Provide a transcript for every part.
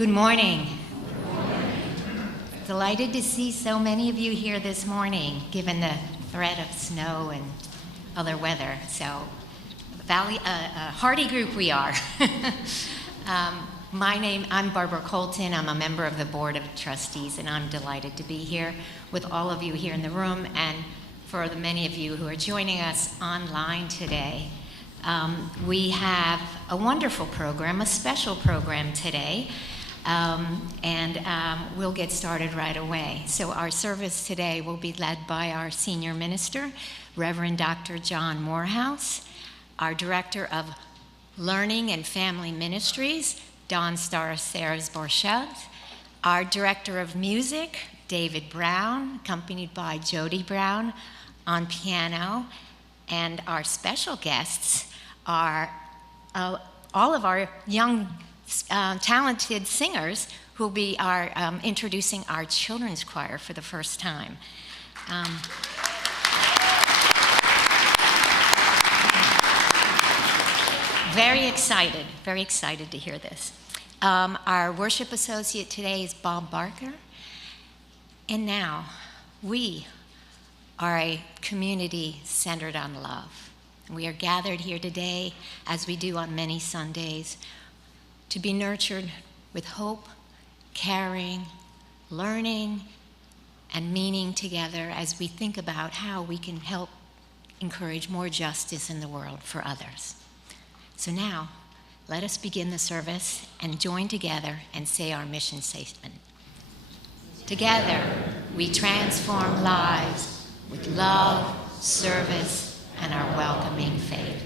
Good morning. Delighted to see so many of you here this morning, given the threat of snow and other weather. So, a hardy group we are. I'm Barbara Colton. I'm a member of the Board of Trustees, and I'm delighted to be here with all of you here in the room, and for the many of you who are joining us online today. We have a wonderful program, a special program today, and we'll get started right away. So our service today will be led by our senior minister, Reverend Dr. John Morehouse, our director of Learning and Family Ministries, Don Star Sarahs-Borchelt, our director of music, David Brown, accompanied by Jodie Brown on piano, and our special guests are all of our young, talented singers who will be introducing our children's choir for the first time. Very excited to hear this. Our worship associate today is Bob Barker. And now, we are a community centered on love. We are gathered here today, as we do on many Sundays, to be nurtured with hope, caring, learning, and meaning together as we think about how we can help encourage more justice in the world for others. So now, let us begin the service and join together and say our mission statement. Together, we transform lives with love, service, and our welcoming faith.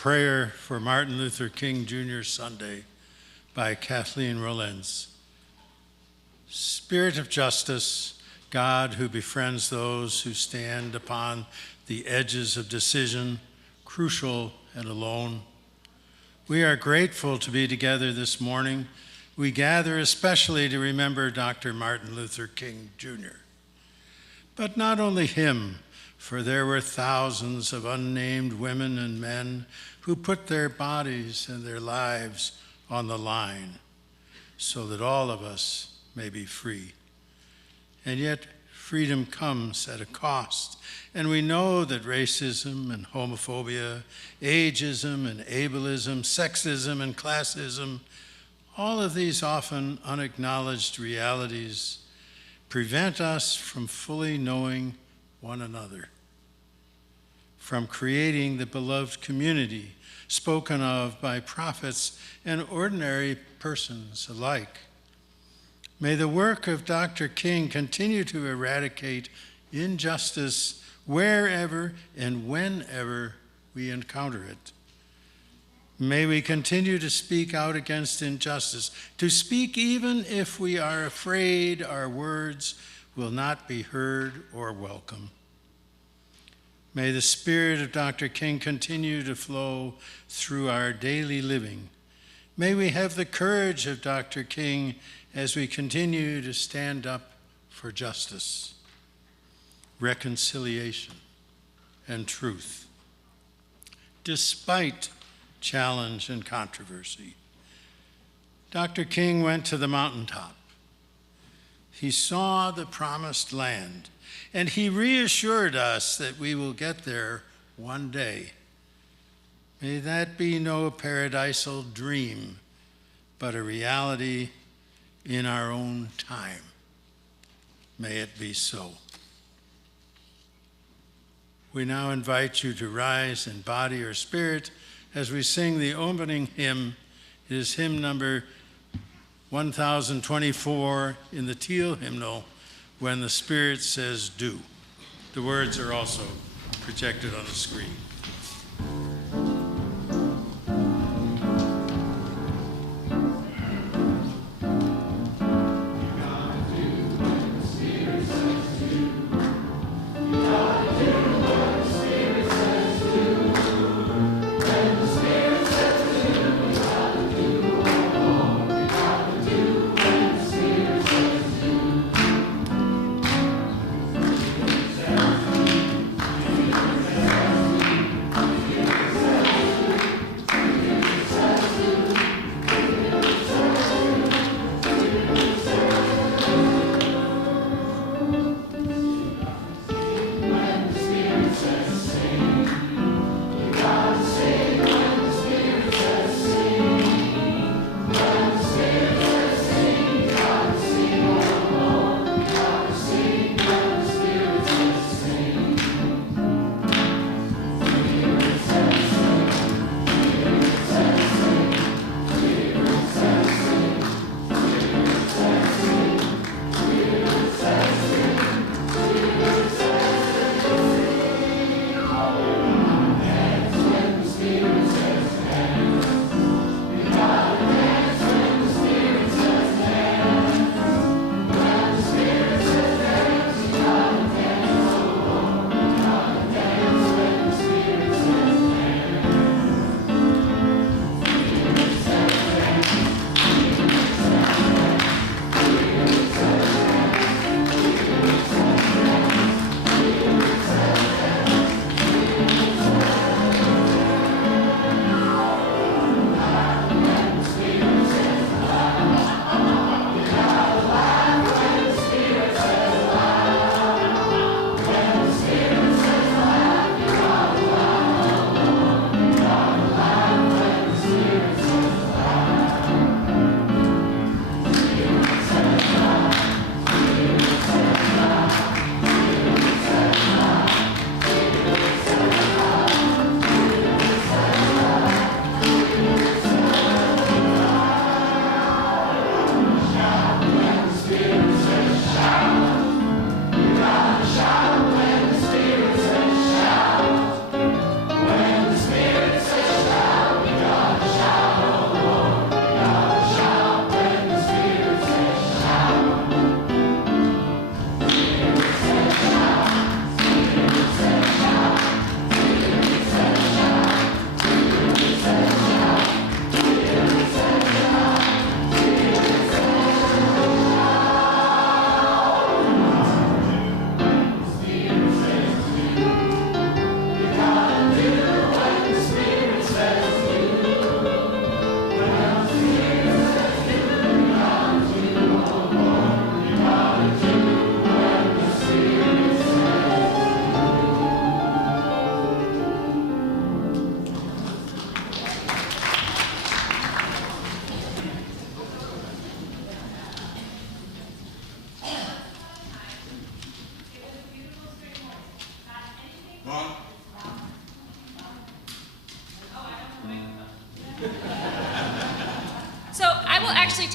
prayer for Martin Luther King Jr. Sunday by Kathleen Rolenz. Spirit of justice, God who befriends those who stand upon the edges of decision, crucial and alone. We are grateful to be together this morning. We gather especially to remember Dr. Martin Luther King Jr. But not only him, for there were thousands of unnamed women and men who put their bodies and their lives on the line so that all of us may be free. And yet, freedom comes at a cost. And we know that racism and homophobia, ageism and ableism, sexism and classism, all of these often unacknowledged realities prevent us from fully knowing one another, from creating the beloved community spoken of by prophets and ordinary persons alike. May the work of Dr. King continue to eradicate injustice wherever and whenever we encounter it. May we continue to speak out against injustice, to speak even if we are afraid our words will not be heard or welcome. May the spirit of Dr. King continue to flow through our daily living. May we have the courage of Dr. King as we continue to stand up for justice, reconciliation, and truth, despite challenge and controversy. Dr. King went to the mountaintop. He saw the promised land, and he reassured us that we will get there one day. May that be no paradisal dream, but a reality in our own time. May it be so. We now invite you to rise in body or spirit as we sing the opening hymn. It is hymn number 1024 in the Teal hymnal, When the Spirit Says Do. The words are also projected on the screen.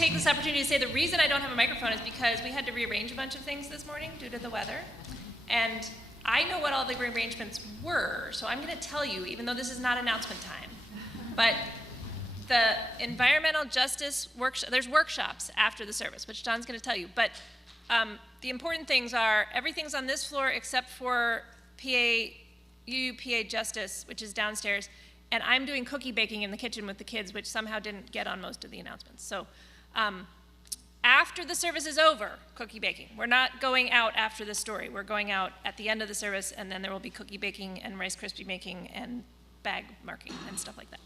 take this opportunity to say the reason I don't have a microphone is because we had to rearrange a bunch of things this morning due to the weather. And I know what all the rearrangements were, so I'm going to tell you, even though this is not announcement time. But the environmental justice workshop, there's workshops after the service, which John's going to tell you. But the important things are everything's on this floor except for UUPA Justice, which is downstairs. And I'm doing cookie baking in the kitchen with the kids, which somehow didn't get on most of the announcements. So after the service is over, cookie baking. We're not going out after the story. We're going out at the end of the service, and then there will be cookie baking and Rice Krispie making and bag marking and stuff like that.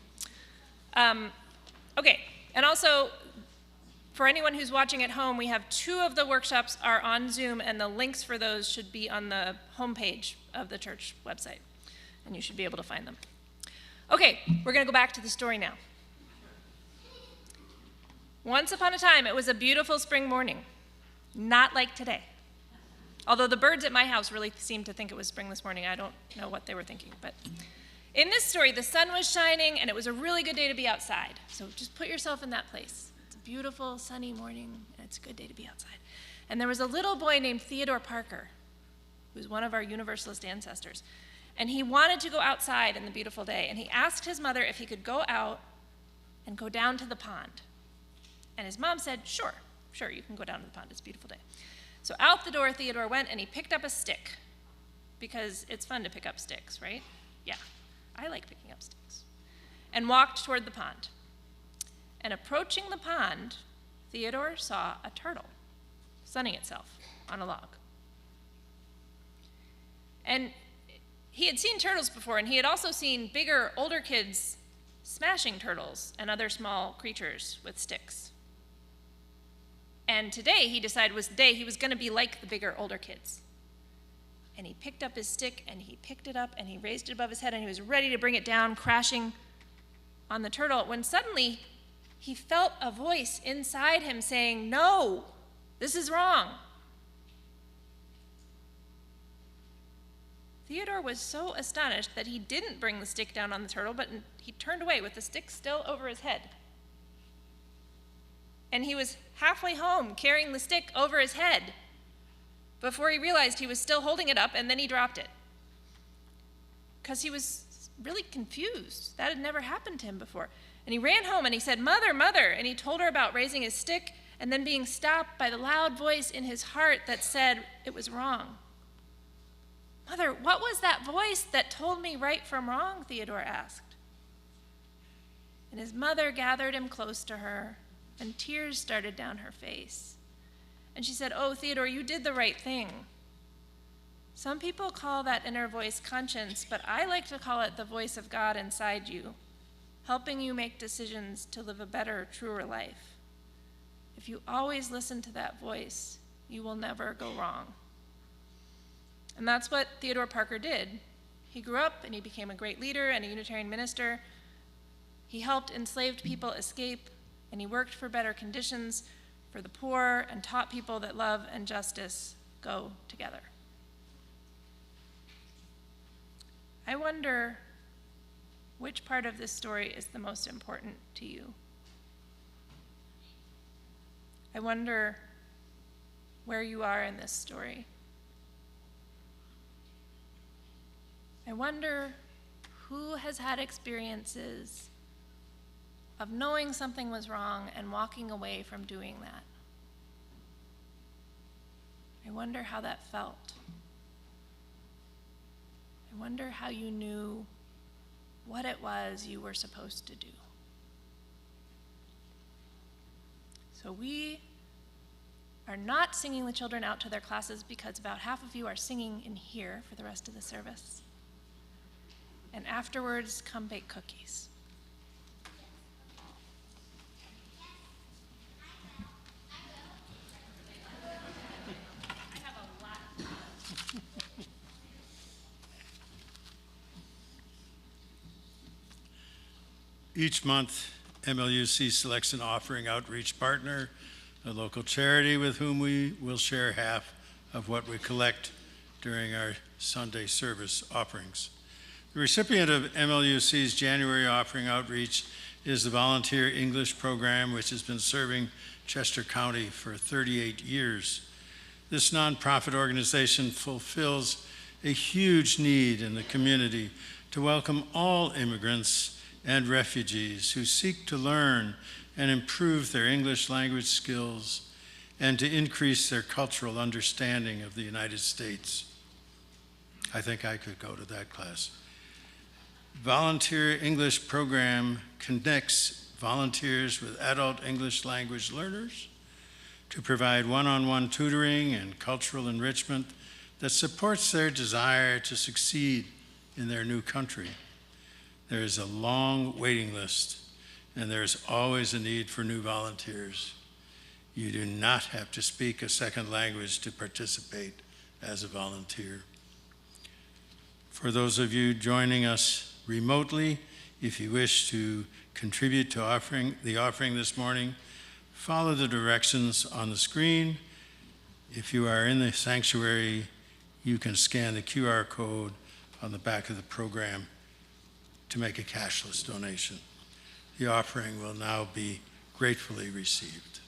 Okay, and also, for anyone who's watching at home, we have 2 of the workshops are on Zoom, and the links for those should be on the homepage of the church website, and you should be able to find them. Okay, we're going to go back to the story now. Once upon a time, it was a beautiful spring morning, not like today. Although the birds at my house really seemed to think it was spring this morning. I don't know what they were thinking. But in this story, the sun was shining, and it was a really good day to be outside. So just put yourself in that place. It's a beautiful, sunny morning, and it's a good day to be outside. And there was a little boy named Theodore Parker, who's one of our Universalist ancestors. And he wanted to go outside in the beautiful day. And he asked his mother if he could go out and go down to the pond. And his mom said, sure, you can go down to the pond. It's a beautiful day. So out the door, Theodore went, and he picked up a stick. Because it's fun to pick up sticks, right? Yeah, I like picking up sticks. And walked toward the pond. And approaching the pond, Theodore saw a turtle sunning itself on a log. And he had seen turtles before, and he had also seen bigger, older kids smashing turtles and other small creatures with sticks. And today, he decided was the day he was going to be like the bigger, older kids. And he picked up his stick, and he picked it up, and he raised it above his head, and he was ready to bring it down, crashing on the turtle, when suddenly he felt a voice inside him saying, no, this is wrong. Theodore was so astonished that he didn't bring the stick down on the turtle, but he turned away with the stick still over his head. And he was halfway home carrying the stick over his head before he realized he was still holding it up, and then he dropped it. Because he was really confused. That had never happened to him before. And he ran home and he said, Mother, Mother, and he told her about raising his stick and then being stopped by the loud voice in his heart that said it was wrong. Mother, what was that voice that told me right from wrong? Theodore asked. And his mother gathered him close to her, and tears started down her face. And she said, oh, Theodore, you did the right thing. Some people call that inner voice conscience, but I like to call it the voice of God inside you, helping you make decisions to live a better, truer life. If you always listen to that voice, you will never go wrong. And that's what Theodore Parker did. He grew up and he became a great leader and a Unitarian minister. He helped enslaved people escape, and he worked for better conditions for the poor and taught people that love and justice go together. I wonder which part of this story is the most important to you. I wonder where you are in this story. I wonder who has had experiences of knowing something was wrong and walking away from doing that. I wonder how that felt. I wonder how you knew what it was you were supposed to do. So we are not singing the children out to their classes because about half of you are singing in here for the rest of the service. And afterwards, come bake cookies. I have a lot. Each month, MLUC selects an offering outreach partner, a local charity with whom we will share half of what we collect during our Sunday service offerings. The recipient of MLUC's January offering outreach is the Volunteer English Program, which has been serving Chester County for 38 years. This nonprofit organization fulfills a huge need in the community to welcome all immigrants and refugees who seek to learn and improve their English language skills and to increase their cultural understanding of the United States. I think I could go to that class. Volunteer English Program connects volunteers with adult English language learners to provide one-on-one tutoring and cultural enrichment that supports their desire to succeed in their new country. There is a long waiting list, and there is always a need for new volunteers. You do not have to speak a second language to participate as a volunteer. For those of you joining us remotely, if you wish to contribute to the offering this morning, follow the directions on the screen. If you are in the sanctuary, you can scan the QR code on the back of the program to make a cashless donation. The offering will now be gratefully received.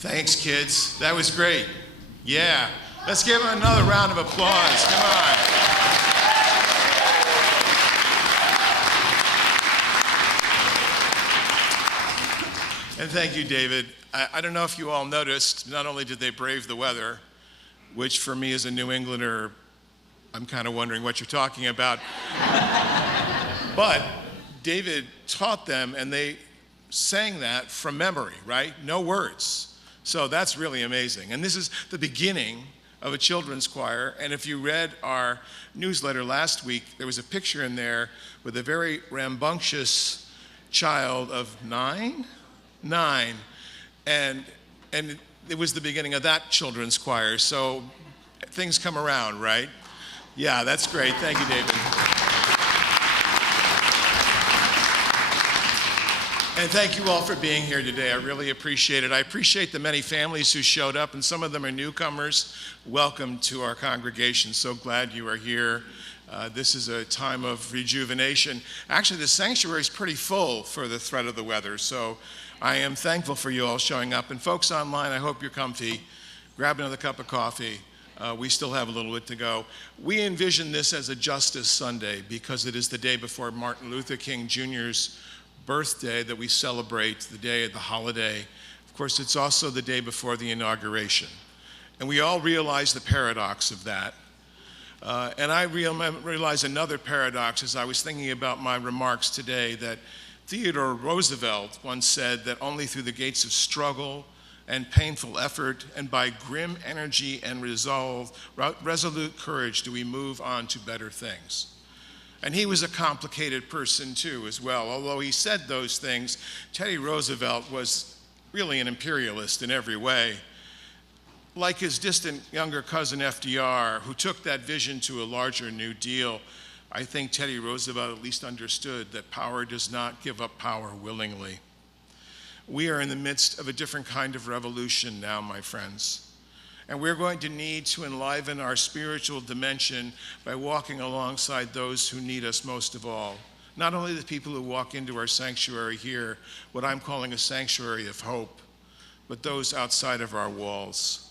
Thanks, kids. That was great. Yeah. Let's give them another round of applause. Come on. And thank you, David. I don't know if you all noticed, not only did they brave the weather, which for me as a New Englander, I'm kind of wondering what you're talking about, but David taught them and they sang that from memory, right? No words. So that's really amazing. And this is the beginning of a children's choir. And if you read our newsletter last week, there was a picture in there with a very rambunctious child of nine. And it was the beginning of that children's choir. So things come around, right? Yeah, that's great. Thank you, David. And thank you all for being here today. I really appreciate it. I appreciate the many families who showed up, and some of them are newcomers. Welcome to our congregation. So glad you are here. This is a time of rejuvenation. Actually, the sanctuary is pretty full for the threat of the weather, so I am thankful for you all showing up. And folks online, I hope you're comfy. Grab another cup of coffee. We still have a little bit to go. We envision this as a Justice Sunday because it is the day before Martin Luther King Jr.'s birthday that we celebrate, the day of the holiday. Of course, it's also the day before the inauguration. And we all realize the paradox of that. And I realize another paradox as I was thinking about my remarks today, that Theodore Roosevelt once said that only through the gates of struggle, and painful effort, and by grim energy and resolute courage do we move on to better things. And he was a complicated person too, as well. Although he said those things, Teddy Roosevelt was really an imperialist in every way. Like his distant younger cousin FDR, who took that vision to a larger New Deal, I think Teddy Roosevelt at least understood that power does not give up power willingly. We are in the midst of a different kind of revolution now, my friends. And we're going to need to enliven our spiritual dimension by walking alongside those who need us most of all. Not only the people who walk into our sanctuary here, what I'm calling a sanctuary of hope, but those outside of our walls.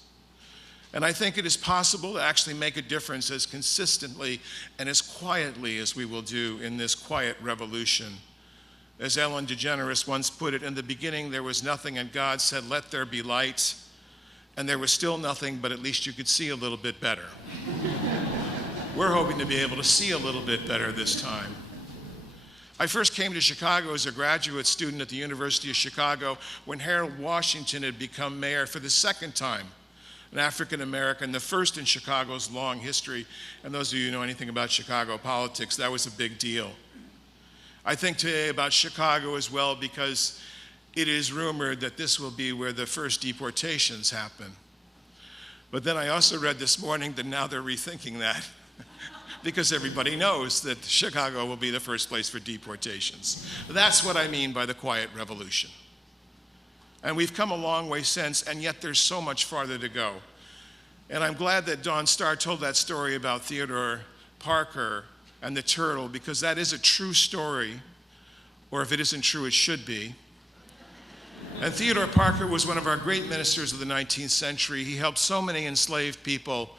And I think it is possible to actually make a difference as consistently and as quietly as we will do in this quiet revolution. As Ellen DeGeneres once put it, in the beginning there was nothing, and God said, "Let there be light." And there was still nothing, but at least you could see a little bit better. We're hoping to be able to see a little bit better this time. I first came to Chicago as a graduate student at the University of Chicago when Harold Washington had become mayor for the second time, an African American, the first in Chicago's long history. And those of you who know anything about Chicago politics, that was a big deal. I think today about Chicago as well because it is rumored that this will be where the first deportations happen. But then I also read this morning that now they're rethinking that because everybody knows that Chicago will be the first place for deportations. That's what I mean by the quiet revolution. And we've come a long way since, and yet there's so much farther to go. And I'm glad that Dawn Starr told that story about Theodore Parker and the turtle, because that is a true story, or if it isn't true, it should be. And Theodore Parker was one of our great ministers of the 19th century. He helped so many enslaved people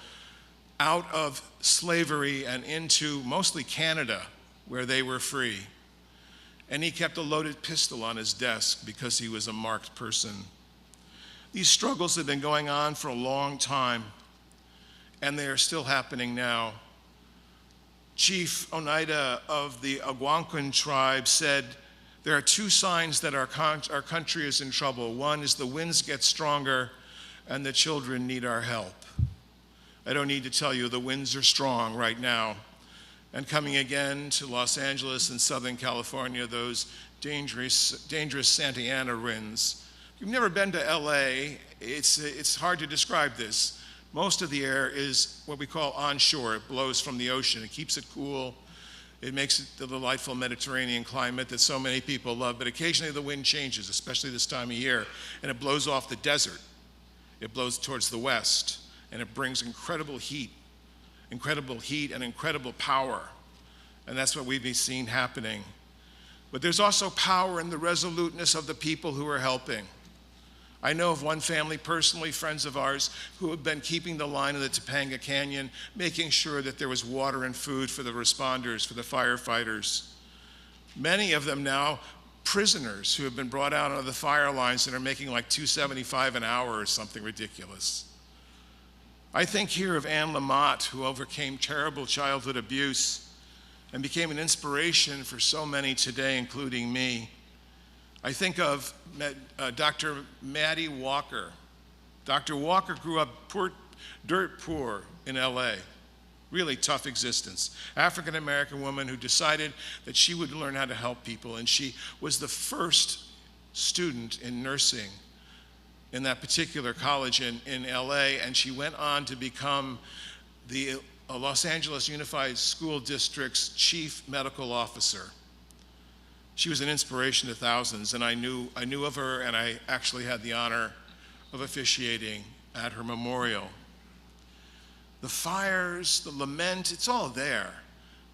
out of slavery and into mostly Canada, where they were free. And he kept a loaded pistol on his desk because he was a marked person. These struggles have been going on for a long time, and they are still happening now. Chief Oneida of the Algonquin tribe said, "There are two signs that our country is in trouble. One is the winds get stronger and the children need our help." I don't need to tell you the winds are strong right now. And coming again to Los Angeles and Southern California, those dangerous Santa Ana winds. If you've never been to LA, it's hard to describe this. Most of the air is what we call onshore. It blows from the ocean. It keeps it cool. It makes it the delightful Mediterranean climate that so many people love, but occasionally the wind changes, especially this time of year, and it blows off the desert. It blows towards the west, and it brings incredible heat and incredible power, and that's what we've been seeing happening. But there's also power in the resoluteness of the people who are helping. I know of one family personally, friends of ours, who have been keeping the line in the Topanga Canyon, making sure that there was water and food for the responders, for the firefighters. Many of them now prisoners who have been brought out of the fire lines and are making like $2.75 an hour or something ridiculous. I think here of Anne Lamott, who overcame terrible childhood abuse and became an inspiration for so many today, including me. I think of Dr. Maddie Walker. Dr. Walker grew up dirt poor in LA, really tough existence. African-American woman who decided that she would learn how to help people, and she was the first student in nursing in that particular college in LA, and she went on to become the Los Angeles Unified School District's chief medical officer. She was an inspiration to thousands, and I knew of her, and I actually had the honor of officiating at her memorial. The fires, the lament, it's all there.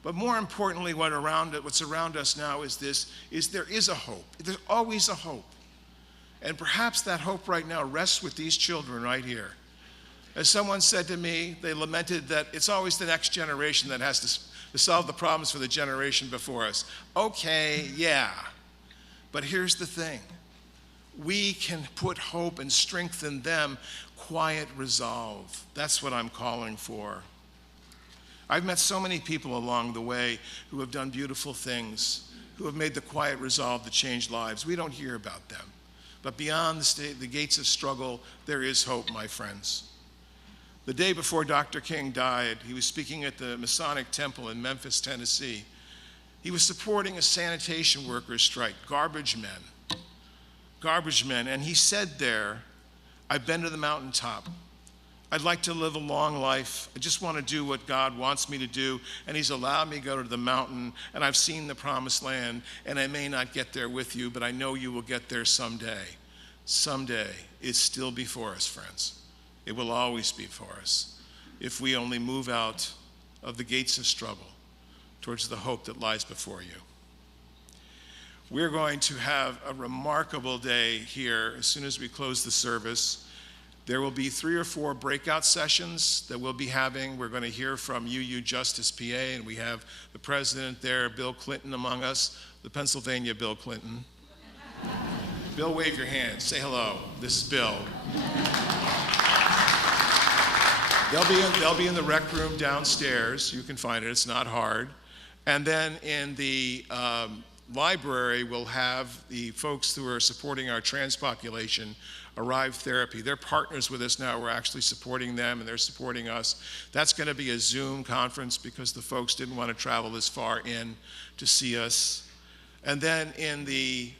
But more importantly, what's around us now is there is a hope. There's always a hope. And perhaps that hope right now rests with these children right here. As someone said to me, they lamented that it's always the next generation that has to solve the problems for the generation before us. Okay, yeah. But here's the thing. We can put hope and strength in them, quiet resolve. That's what I'm calling for. I've met so many people along the way who have done beautiful things, who have made the quiet resolve to change lives. We don't hear about them. But beyond the gates of struggle, there is hope, my friends. The day before Dr. King died, he was speaking at the Masonic Temple in Memphis, Tennessee. He was supporting a sanitation workers' strike, garbage men, and he said there, "I've been to the mountaintop. I'd like to live a long life. I just want to do what God wants me to do, and he's allowed me to go to the mountain, and I've seen the promised land, and I may not get there with you, but I know you will get there someday." Someday is still before us, friends. It will always be for us if we only move out of the gates of struggle towards the hope that lies before you. We're going to have a remarkable day here as soon as we close the service. There will be 3 or 4 breakout sessions that we'll be having. We're going to hear from UU Justice PA, and we have the president there, Bill Clinton, among us, the Pennsylvania Bill Clinton. Bill, wave your hand. Say hello. This is Bill. They'll be in the rec room downstairs. You can find it. It's not hard. And then in the library, we'll have the folks who are supporting our trans population, Arrive Therapy. They're partners with us now. We're actually supporting them, and they're supporting us. That's going to be a Zoom conference because the folks didn't want to travel this far in to see us. And then in the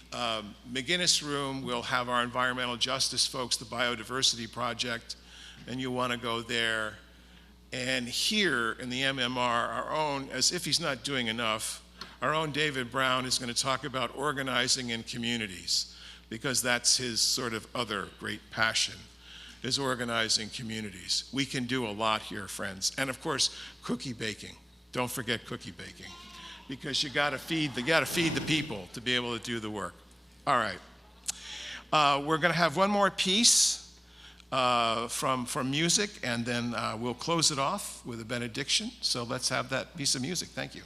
McGinnis room, we'll have our environmental justice folks, the Biodiversity Project, and you'll want to go there. And here in the MMR, our own, as if he's not doing enough, our own David Brown is going to talk about organizing in communities, because that's his sort of other great passion, is organizing communities. We can do a lot here, friends. And of course, cookie baking. Don't forget cookie baking, because you got to feed the people to be able to do the work. All right. We're going to have one more piece from music, and then we'll close it off with a benediction. So let's have that piece of music. Thank you.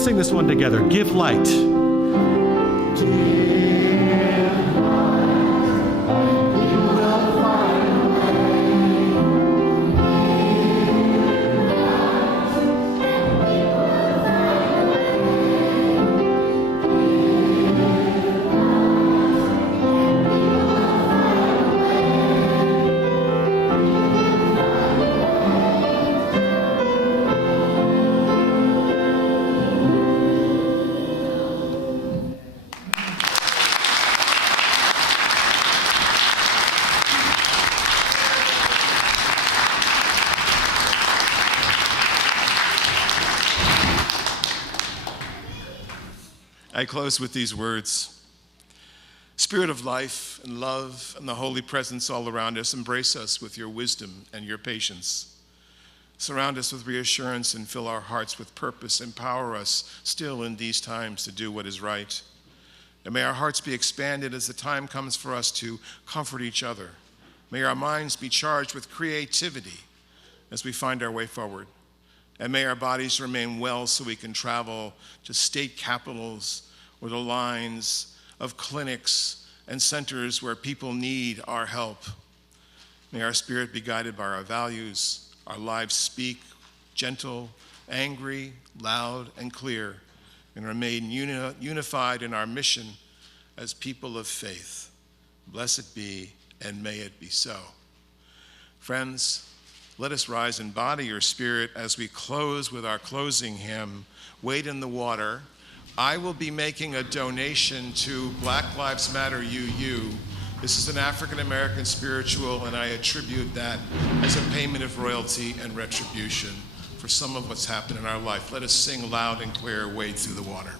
Let's sing this one together. Give light. I close with these words. Spirit of life and love and the holy presence all around us, embrace us with your wisdom and your patience. Surround us with reassurance and fill our hearts with purpose. Empower us still in these times to do what is right. And may our hearts be expanded as the time comes for us to comfort each other. May our minds be charged with creativity as we find our way forward. And may our bodies remain well so we can travel to state capitals or the lines of clinics and centers where people need our help. May our spirit be guided by our values, our lives speak gentle, angry, loud, and clear, and remain unified in our mission as people of faith. Blessed be, and may it be so. Friends, let us rise in body or spirit as we close with our closing hymn, Wade in the Water. I will be making a donation to Black Lives Matter UU. This is an African-American spiritual, and I attribute that as a payment of royalty and retribution for some of what's happened in our life. Let us sing loud and clear, Wade through the water.